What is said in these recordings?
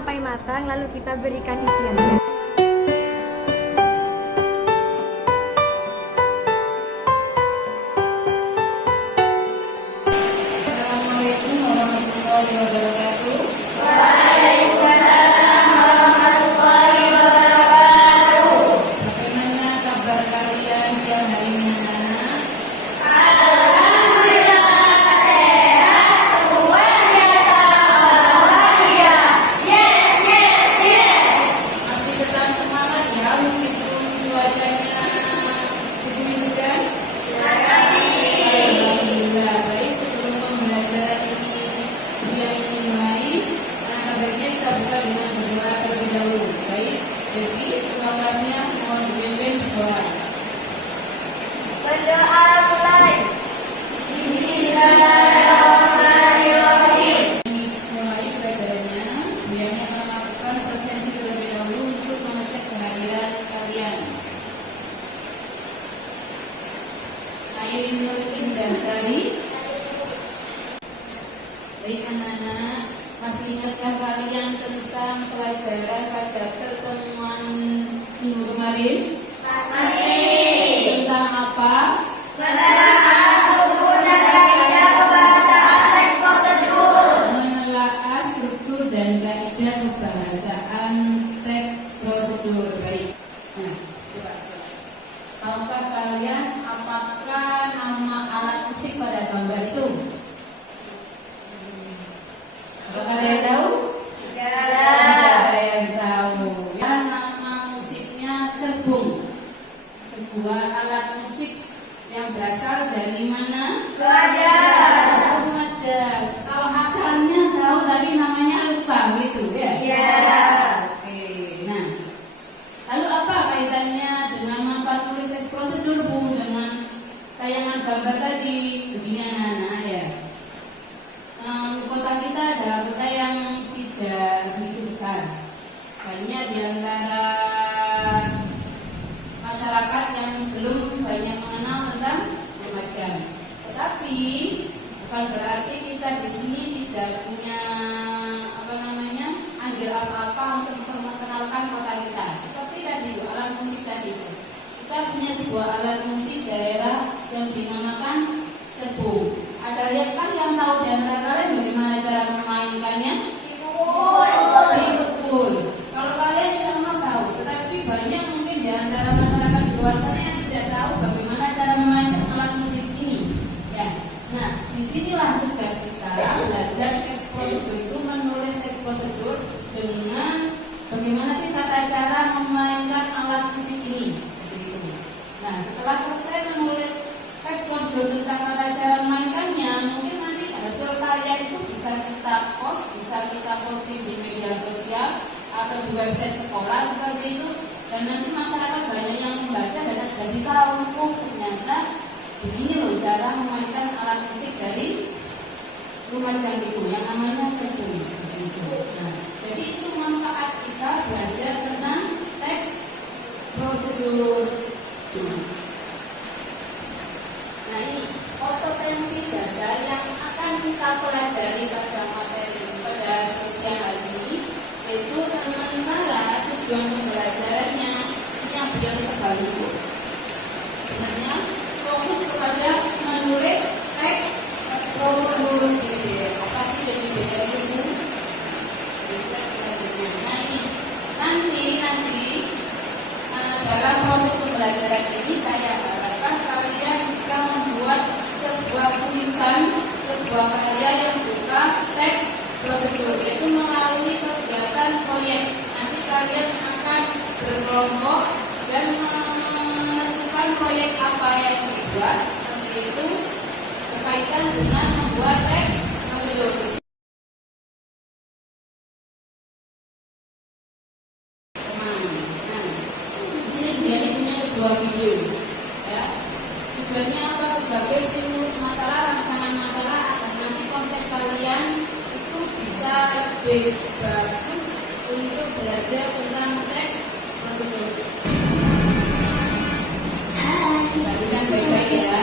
sampai matang, lalu kita berikan isiannya. Assalamualaikum warahmatullahi wabarakatuh. Waalaikumsalam warahmatullahi wabarakatuh. Bagaimana kabar kalian siang hari ini, anak-anak? Alhamdulillah sehat, luar biasa, bahagia. Yes, yes, yes. Masih tetap semangat ya meskipun cuacanya begini hujan? Alhamdulillah. Baik, sebelum pembelajaran ini dimulai, alangkah baiknya kita buka dengan berdoa terlebih dahulu. Baik, jadi kelasnya mohon dipimpin berdoa. Berdoa mulai. Bismillahirrahmanirrahim. Mulai pelajarannya, biasanya akan melakukan presensi terlebih dahulu untuk mengecek kehadiran kalian. Airin Nur Indarsari. Baik anak-anak, masih ingatkah kalian tentang pelajaran pada pertemuan minggu kemarin? Masih. Tentang apa? Menelaah struktur dan kaidah pembahasan teks prosedur. Menelaah struktur dan kaidah pembahasan teks prosedur. Baik. Nah, coba. Tahukah kalian apakah nama alat musik pada gambar itu? Apakah kalian tahu? Tidak ada yang tahu. Ya, nama musiknya cerbung. Sebuah alat musik yang berasal dari mana? Belajar. Lumajang. Kalau asalnya tahu tapi namanya lupa gitu ya? Iya. Oke, nah. Lalu apa kaitannya dengan manfaat menulis teks prosedur Bu dengan tayangan gambar tadi? Begini anak-anak ya. Kota kita adalah kota yang tidak begitu besar. Banyak di antara masyarakat yang belum banyak mengenal tentang Lumajang. Tetapi bukan berarti kita di sini tidak punya andil apa-apa untuk memperkenalkan kota kita. Seperti tadi alat musik tadi. Kita punya sebuah alat musik daerah yang dinamakan cerbung. Ada yang tahu di antara kalian bagaimana cara memainkannya? Dipukul. Kalau kalian insya Allah tahu, tetapi banyak mungkin di antara masyarakat di luar sana yang tidak tahu bagaimana cara memainkan alat musik ini. Ya, nah disinilah tugas kita belajar teks prosedur itu, menulis teks prosedur dengan bagaimana sih tata cara memainkan alat musik ini. Seperti itu. Nah, setelah selesai menulis teks prosedur tentang tata cara memainkannya, mungkin nanti hasil karya itu bisa kita post, bisa kita posting di media sosial atau di website sekolah seperti itu, dan nanti masyarakat banyak yang membaca dan jadi tahu, oh ternyata begini loh cara memainkan alat musik dari Lumajang itu yang namanya cerbung seperti itu. Nah, jadi itu manfaat kita belajar tentang teks prosedur. Nah ini kompetensi dasar yang akan kita pelajari pada materi pada sosial hari ini, yaitu sementara tujuan pembelajarannya ini yang beliau terbalik sebenarnya fokus kepada menulis teks prosedur. Apa sih DCBR itu? Bisa belajarnya. Nah ini nanti dalam proses pembelajaran ini saya harapkan kalian bisa membuat sebuah tulisan, sebuah karya yang berupa teks prosedur, yaitu melalui kegiatan proyek. Nanti kalian akan berkelompok dan menentukan proyek apa yang dibuat, seperti itu berkaitan dengan membuat teks prosedur. Sebuah video ya, tujuannya apa? Sebagai stimulus masalah, rangsangan masalah agar nanti konsep kalian itu bisa lebih bagus untuk belajar tentang teks prosedur. Perhatikan baik-baik ya.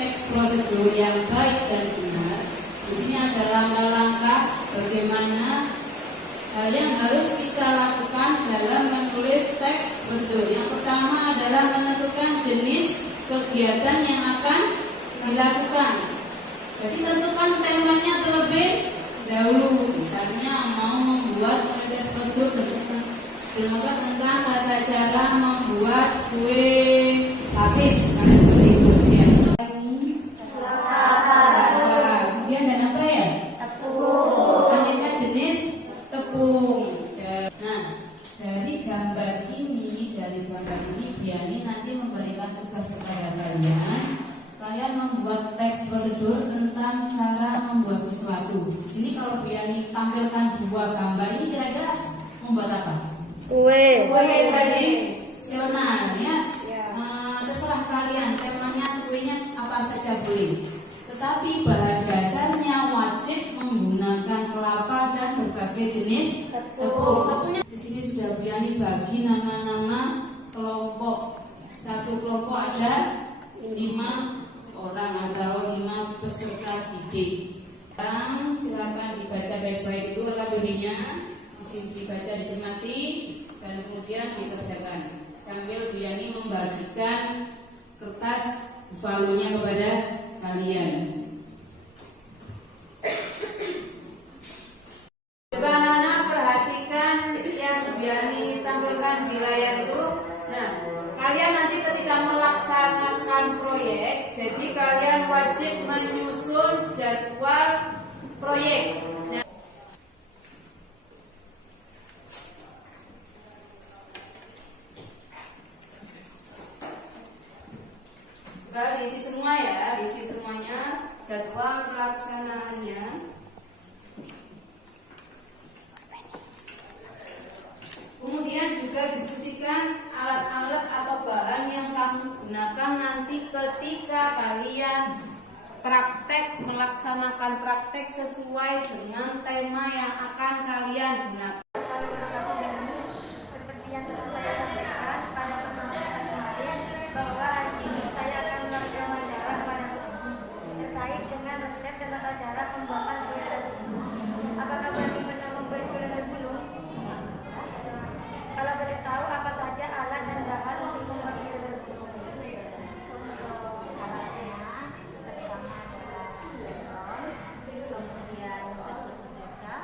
teks prosedur yang baik dan benar. Di sini ada langkah-langkah bagaimana hal yang harus kita lakukan dalam menulis teks prosedur. Yang pertama adalah menentukan jenis kegiatan yang akan dilakukan. Jadi tentukan temanya terlebih dahulu. Misalnya mau membuat teks prosedur tentang tata cara membuat kue lapis, misalnya seperti itu. Ya, untuk kemudian dan apa ya? Tepung. Aneka jenis tepung. Nah, dari gambar ini Briani nanti memberikan tugas kepada kalian membuat teks prosedur tentang cara membuat sesuatu. Di sini kalau Briani tampilkan dua gambar ini kira-kira membuat apa? Kue. Kue tradisional ya. Terserah kalian temanya kuenya apa saja boleh. Tetapi bahan dasarnya wajib menggunakan kelapa dan berbagai jenis tepung. Tepungnya di sini sudah Briani bagi nama-nama kelompok. Satu kelompok ada 5 orang atau 5 peserta didik. Silakan dibaca baik-baik itu kategorinya, dibaca, dicermati, dan kemudian dikerjakan. Sambil Briani membagikan kertas buffalo-nya kepada kalian. Anak-anak perhatikan yang Briani tampilkan di layar itu. Nah, kalian nanti ketika melaksanakan proyek, jadi kalian wajib menyusun jadwal proyek. Nah, diisi semua ya, diisi semuanya jadwal pelaksanaannya. Kemudian juga diskusikan alat-alat atau bahan yang kamu gunakan nanti ketika kalian praktek, melaksanakan praktek sesuai dengan tema yang akan kalian gunakan. Seperti yang telah saya sampaikan pada pertemuan kemarin, bahwa hari ini saya akan melakukan wawancara pada terkait dengan resep dan tata cara pembuatan kue dadar gulung. Apakah berarti pernah membuat kue dadar gulung? Kalau boleh tahu apa saja alat dan bahan untuk membuat kue dadar gulung? Kemudian sertifikat,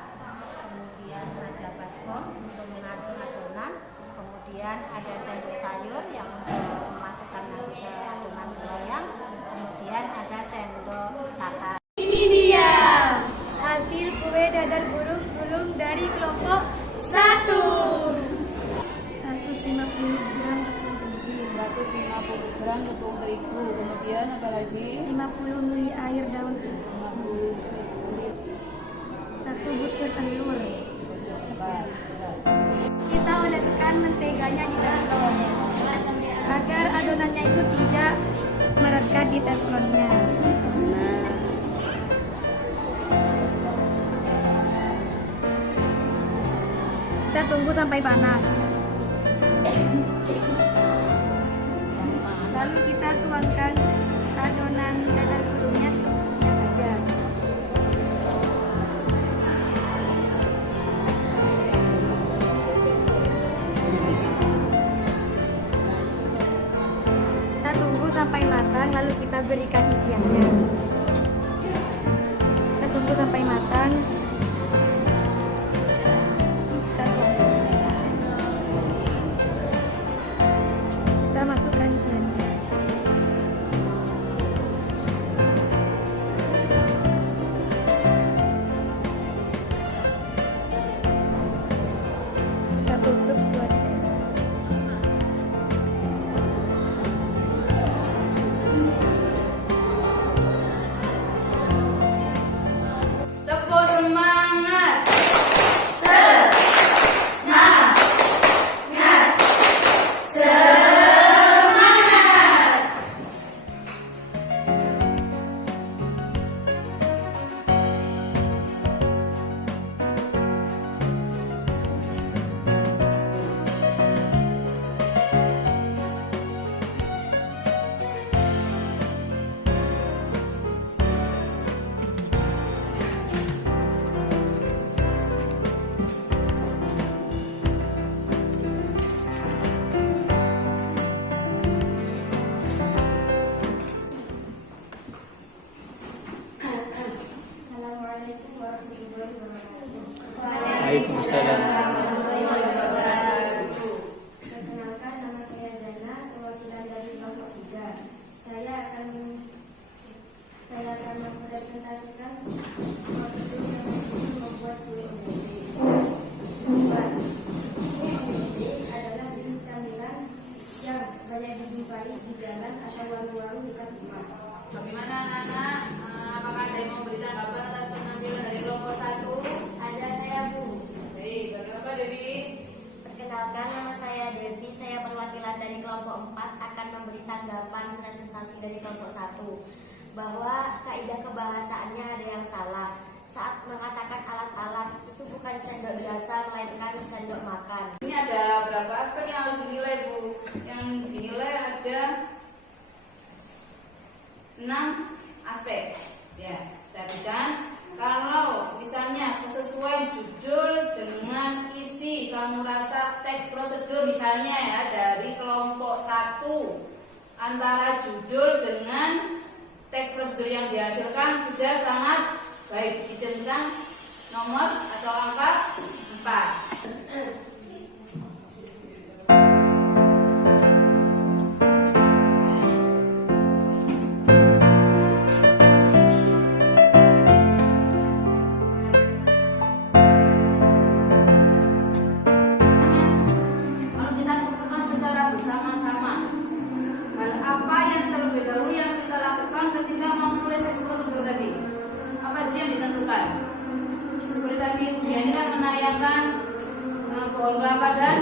kemudian ada baskom untuk mengaduk adonan, kemudian ada sendok sayur yang untuk memasukkan nanti ke adonan loyang, kemudian ada sendok bakar. Ini dia hasil kue dadar gulung dari kelompok 1. 150 gram tepung terigu. 150 gram tepung terigu, kemudian apa lagi? 50 ml air daun 1 butir telur. Kita oleskan menteganya di teflon agar adonannya itu tidak merekat di teflonnya. Kita tunggu sampai panas. Lalu kita tuangkan adonan dadar gulungnya secukupnya saja. Kita tunggu sampai matang, lalu kita berikan isiannya. Kita tunggu sampai matang. Kita masukkan isiannya. Kita tutup suasana. Tepuk semangat. mempresentasikan prosedur yang membuat kue ombobe. 2. Kue ombobe adalah jenis camilan yang banyak dijumpai di jalan atau warung-warung di kaki lima. Bagaimana anak-anak? Apakah ada yang mau beri tanggapan atas penampilan dari kelompok 1? Ada saya, Bu. Baik, bagaimana Dewi? Perkenalkan, nama saya Devi. Saya perwakilan dari kelompok 4 akan memberi tanggapan presentasi dari kelompok 1 bahwa kaidah kebahasaannya ada yang salah. Saat mengatakan alat-alat itu bukan sendok biasa melainkan sendok makan. Ini ada berapa aspek yang harus dinilai, Bu? Yang dinilai ada 6 aspek. Ya, perhatikan. Kalau misalnya kesesuaian judul dengan isi, kamu rasa teks prosedur misalnya ya dari kelompok 1 antara judul dengan teks prosedur yang dihasilkan sudah sangat baik. Dicentang nomor atau angka 4. Kalau kita sebutkan secara bersama-sama, hal apa yang terlebih dahulu yang kita lakukan ketika menulis teks prosedur tadi? Apa itu yang ditentukan? Seperti tadi Bu Yani kan menayangkan pohon kelapa dan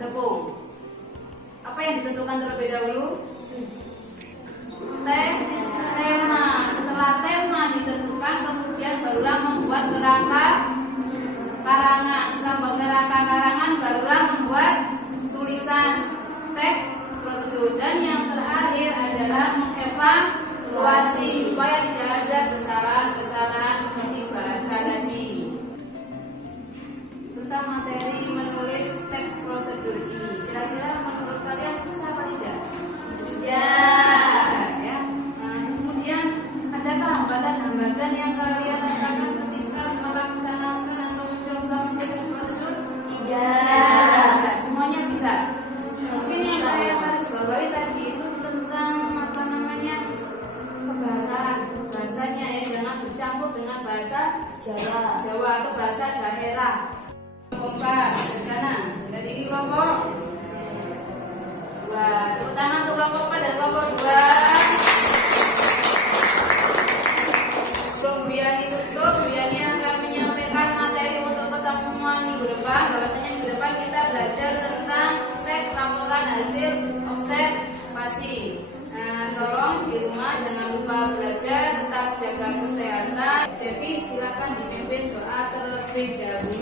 tepung. Apa yang ditentukan terlebih dahulu? Tema. Setelah tema ditentukan, kemudian barulah membuat kerangka karangan. Setelah membuat kerangka karangan, barulah membuat tulisan teks prosedur. Dan yang terakhir adalah mengevaluasi supaya tidak ada kesalahan-kesalahan seperti bahasa tadi. Tentang materi menulis teks prosedur ini, kira-kira menurut kalian susah apa tidak? Ya. Nah, kemudian adakah hambatan-hambatan yang kalian rasakan ketika melaksanakan atau mencoba teks prosedur? Tidak. Nah, semuanya bisa. Mungkin yang saya harus bawahi tadi itu tentang bahasanya ya, jangan bercampur dengan bahasa Jawa atau bahasa daerah. Kelompok di sana, dari kelompok 2. Tepuk tangan untuk kelompok 4 dan kelompok 2. Sebelum Bu Yani tutup, Bu Yani akan menyampaikan materi untuk pertemuan minggu depan. Bahwasanya minggu depan kita belajar tentang teks laporan hasil observasi. Tolong di rumah jangan lupa belajar, tetap jaga kesehatan. Devi silakan dipimpin doa terlebih dahulu.